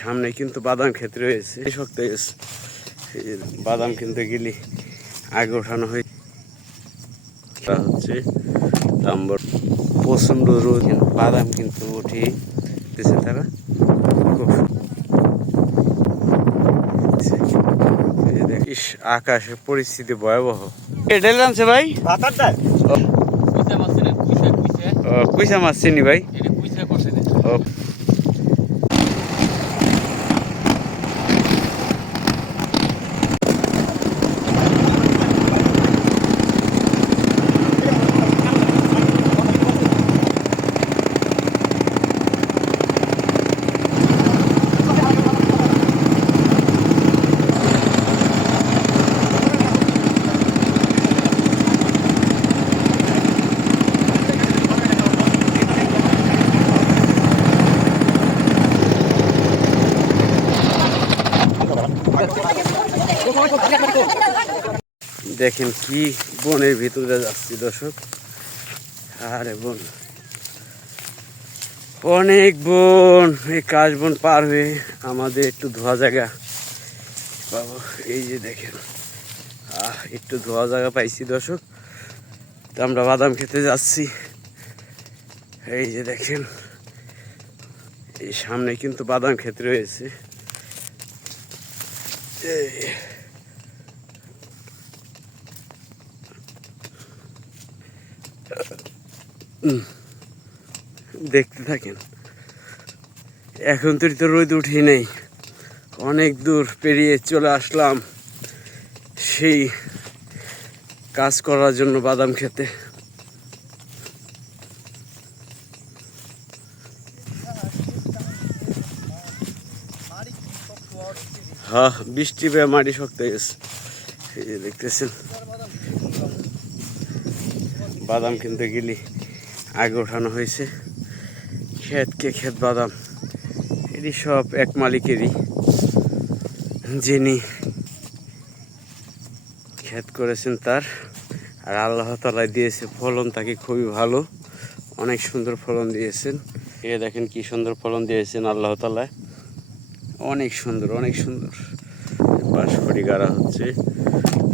সামনে কিন্তু বাদাম ক্ষেত রয়েছে, শক্ত হয়েছে। বাদাম কিন্তু গেলি আগে ওঠানো হচ্ছে তাম্বর প্রচন্ড রোদ, বাদাম কিন্তু উঠে দিচ্ছে তারা। খুব দেখিস আকাশের পরিস্থিতি ভয়াবহ। এটা আনছে ভাই কুইসা মাছ চিনি ভাই। দেখেন কি বনের ভিতরে যাচ্ছি দর্শক। আরে বন, অনেক বন, এই কাশ বন পার হয়ে আমাদের একটু ধোয়া জায়গা বাবা। এই যে দেখেন একটু ধোয়া জায়গা পাইছি দর্শক, তো আমরা বাদাম খেতে যাচ্ছি। এই যে দেখেন এই সামনে কিন্তু বাদাম ক্ষেত রয়েছে। দেখতে থাকেন। এখন তো রোদ উঠে নেই, অনেক দূর পেরিয়ে চলে আসলাম সেই কাজ করার জন্য বাদাম খেতে। হ্যাঁ, বৃষ্টি পেয়ে মাটি শক্ত হয়ে গেছে। এই যে দেখতেছেন বাদাম কিন্তু গেলি আগে ওঠানো হয়েছে। ক্ষেতকে ক্ষেত বাদাম, এটি সব এক মালিকেরই, যিনি ক্ষেত করেছেন তার। আর আল্লাহ তাআলা দিয়েছে ফলন তাকে খুবই ভালো, অনেক সুন্দর ফলন দিয়েছেন। এ দেখেন কি সুন্দর ফলন দিয়েছেন আল্লাহ তাআলা, অনেক সুন্দর অনেক সুন্দর। বাঁশখড়ি গাড়া হচ্ছে,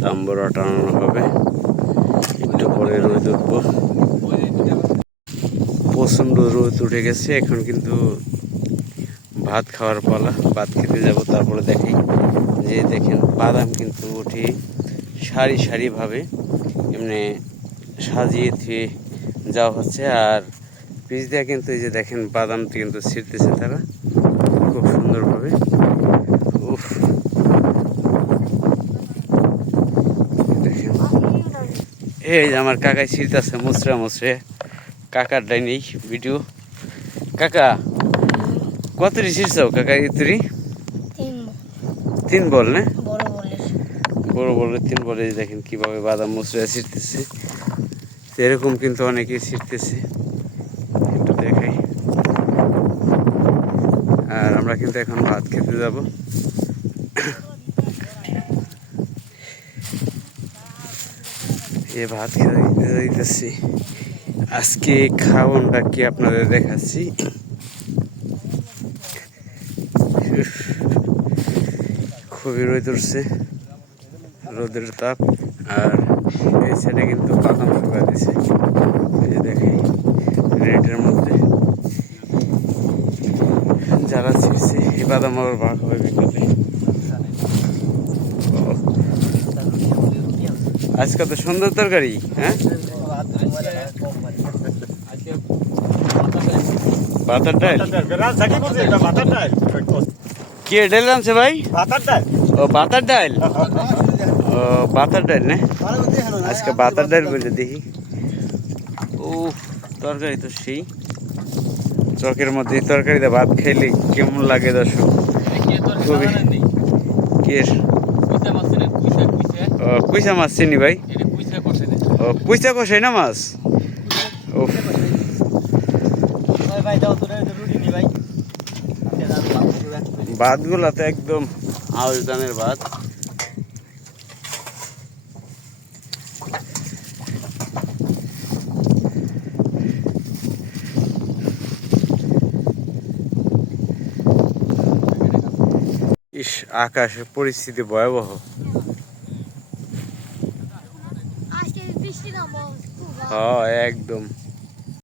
তাম্বরা টানানো হবে, একটু পরে রোদ উঠবো। প্রচণ্ড রোদ উঠে গেছে, এখন কিন্তু ভাত খাওয়ার পালা, ভাত খেতে যাব। তারপরে দেখি যে দেখেন বাদাম কিন্তু উঠে সারি সারিভাবে এমনি সাজিয়ে ধুয়ে যাওয়া হচ্ছে। আর পিচ দিয়ে কিন্তু এই যে দেখেন বাদামটি কিন্তু ছিঁড়তেছে তারা খুব সুন্দরভাবে। উফ, দেখেন এই যে আমার কাকাই ছিঁড়তেছে মুচড়ে মুচড়ে। কাকার ডাই নেই ভিডিও। কাকা কত ছিঁড়ছাও কাকা? ইতুরি 3 বল না, বড় বলে 3 বলে। দেখেন কিভাবে বাদাম মুচড়ে ছিঁড়তেছে, এরকম কিন্তু অনেকেই ছিঁড়তেছে, একটু দেখাই। আর আমরা কিন্তু এখন ভাত খেতে যাব। এ ভাত খেতে যাইতেছি। আজকে খাওয়ানটা কি আপনাদের দেখাচ্ছি। খুবই রোদ উঠছে, রোদের তাপ। আর এই সাইডে কিন্তু বাদাম শুকা দিছে, এই যে দেখেন রেটের মধ্যে যারা ছিঁড়ছে। এই বাদাম আবার ভাগ হবে বিকালে। আজকে তো সুন্দর তরকারি। হ্যাঁ, ভাতার ডাল কে ডাল আনছে ভাই? ও ভাতার ডাল, ও ভাতার ডাল না, আজকে ভাতার ডাল বলে দেখি। ও তরকারি তো সেই, চকের মধ্যে তরকারিতে ভাত খাইলে কেমন লাগে দর্শক? খুবই। কুইসা মাছ চিনি ভাই। ও কুইসা কষাই না মাছ। ও ভাতগুলা তো একদম আউশ ধানের ভাত। ইস, আকাশের পরিস্থিতি ভয়াবহ। আজকে বৃষ্টি নামবো খুব হ্যাঁ একদম।